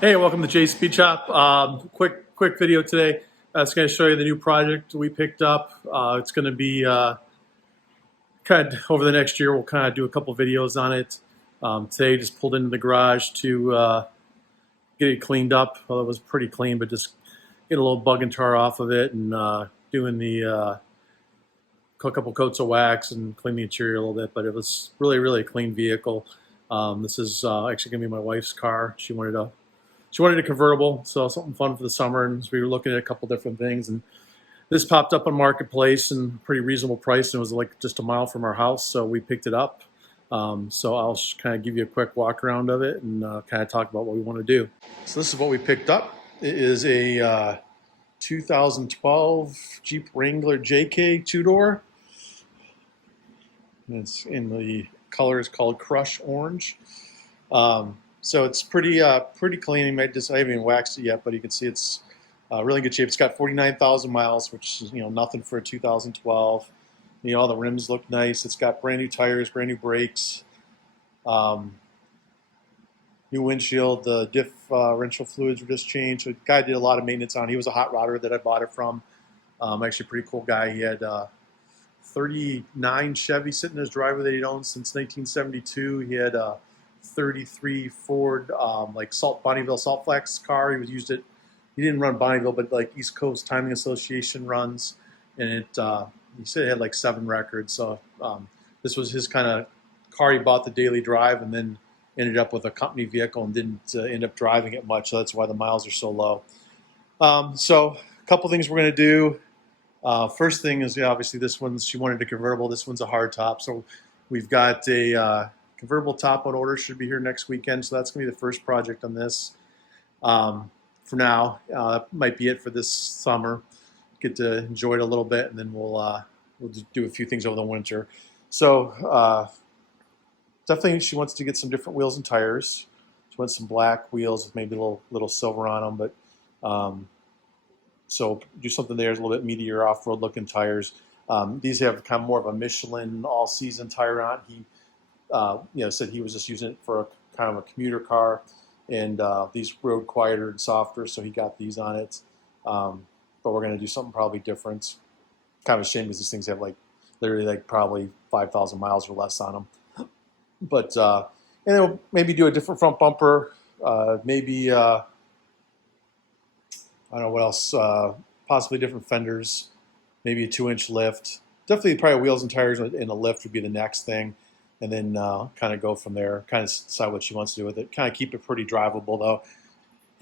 Hey, welcome to Jay's Speed Shop. Quick video today. It's going to show you the new project we picked up. It's going to be kind of over the next year. We'll kind of do a couple videos on it. Today, just pulled into the garage to get it cleaned up. Well, it was pretty clean, but just get a little bug and tar off of it, and doing the a couple coats of wax and clean the interior a little bit. But it was really a clean vehicle. This is actually going to be my wife's car. She wanted a convertible, so something fun for the summer, and so we were looking at a couple different things, and this popped up on Marketplace and pretty reasonable price, and it was like just a mile from our house, so we picked it up. So I'll kind of give you a quick walk around of it and kind of talk about what we want to do. So this is what we picked up. It is a 2012 Jeep Wrangler JK two-door. It's in the color is called Crush Orange. So it's pretty clean. I haven't even waxed it yet, but you can see it's really good shape. It's got 49,000 miles, which is nothing for a 2012. All the rims look nice. It's got brand new tires, brand new brakes, new windshield. The differential fluids were just changed. So the guy did a lot of maintenance on it. He was a hot rodder that I bought it from. Actually, a pretty cool guy. He had 39 Chevy sitting in his driveway that he'd owned since 1972. He had 33 Ford like Bonneville Salt Flats car. He didn't run Bonneville, but like East Coast Timing Association runs, and he said it had like 7 records. So this was his kind of car. He bought the daily drive and then ended up with a company vehicle and didn't end up driving it much. So that's why the miles are so low. So a couple things we're going to do. First thing is, obviously she wanted a convertible. This one's a hard top. So we've got a convertible top on order. Should be here next weekend. So that's going to be the first project on this. For now, that might be it for this summer. Get to enjoy it a little bit, and then we'll do a few things over the winter. So definitely she wants to get some different wheels and tires. She wants some black wheels with maybe a little silver on them, but so do something there. There's a little bit meatier off-road looking tires. These have kind of more of a Michelin all-season tire on. He said he was just using it for kind of a commuter car, and these rode quieter and softer, so he got these on it. But we're going to do something probably different. Kind of a shame because these things have literally probably 5,000 miles or less on them. But and then we'll maybe do a different front bumper. Maybe I don't know what else. Possibly different fenders. Maybe a 2-inch lift. Definitely probably wheels and tires and a lift would be the next thing. And then kind of go from there, kind of decide what she wants to do with it. Kind of keep it pretty drivable, though.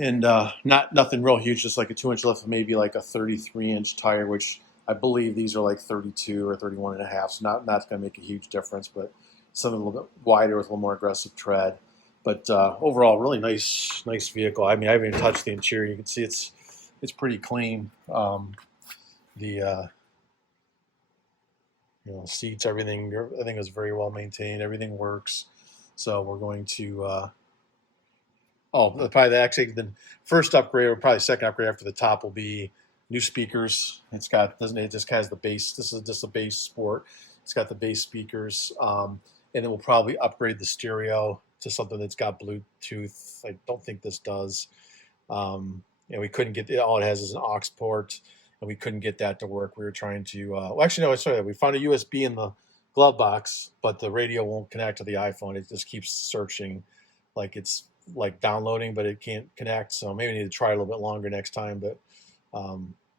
And nothing real huge, just like a 2-inch lift, maybe like a 33-inch tire, which I believe these are like 32 or 31 and a half. So not going to make a huge difference, but something a little bit wider with a little more aggressive tread. But overall, really nice vehicle. I mean, I haven't even touched the interior. You can see it's pretty clean. Seats, everything is very well maintained. Everything works. So we're going to, probably the first upgrade, or probably second upgrade after the top, will be new speakers. It just has the bass. This is just a bass sport. It's got the bass speakers, and then we'll probably upgrade the stereo to something that's got Bluetooth. I don't think this does. We couldn't get all it has is an aux port. And we couldn't get that to work. We were trying to, we found a USB in the glove box, but the radio won't connect to the iPhone. It just keeps searching like it's like downloading, but it can't connect. So maybe we need to try a little bit longer next time. But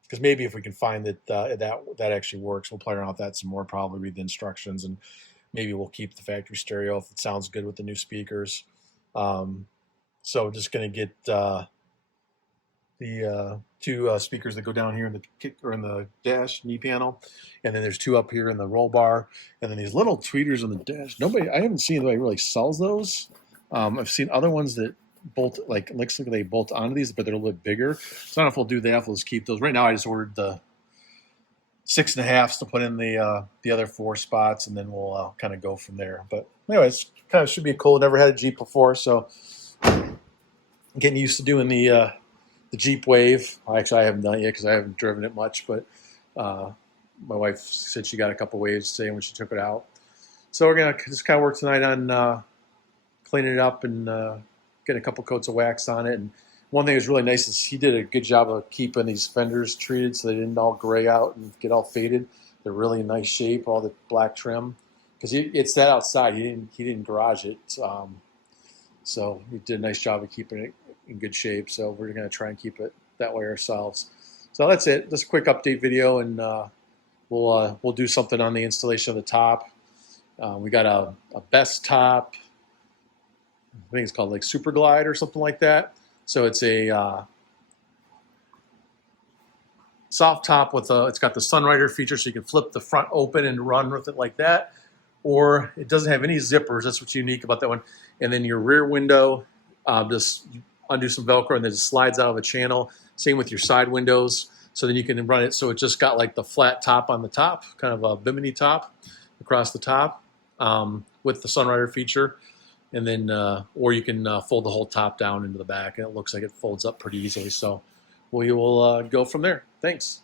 because maybe if we can find that actually works, we'll play around with that some more, probably read the instructions, and maybe we'll keep the factory stereo if it sounds good with the new speakers. So just going to get the 2 speakers that go down here in the kick or in the dash knee panel, and then there's 2 up here in the roll bar, and then these little tweeters on the dash. I haven't seen anybody really sells those. I've seen other ones that bolt looks like they bolt onto these, but they're a little bit bigger. So I don't know if we'll do that. We'll just keep those. Right now, I just ordered the 6.5s to put in the other 4 spots, and then we'll kind of go from there. But anyways, kind of should be cool. Never had a Jeep before, so getting used to doing the Jeep Wave. Actually, I haven't done it yet because I haven't driven it much, but my wife said she got a couple waves today when she took it out. So we're going to just kind of work tonight on cleaning it up and getting a couple coats of wax on it. And One thing that's really nice is he did a good job of keeping these fenders treated so they didn't all gray out and get all faded. They're really in nice shape, all the black trim, because it's that outside. He didn't garage it, so he did a nice job of keeping it in good shape. So we're going to try and keep it that way ourselves. So that's it. Just a quick update video, and we'll do something on the installation of the top. We got a best top. I think it's called like Super Glide or something like that. So it's a soft top with it's got the Sunrider feature, so you can flip the front open and run with it like that. Or it doesn't have any zippers. That's what's unique about that one. And then your rear window, just undo some Velcro and then it slides out of a channel. Same with your side windows. So then you can run it. So it just got like the flat top on the top, kind of a bimini top across the top with the Sunrider feature. And then, or you can fold the whole top down into the back, and it looks like it folds up pretty easily. So we will go from there. Thanks.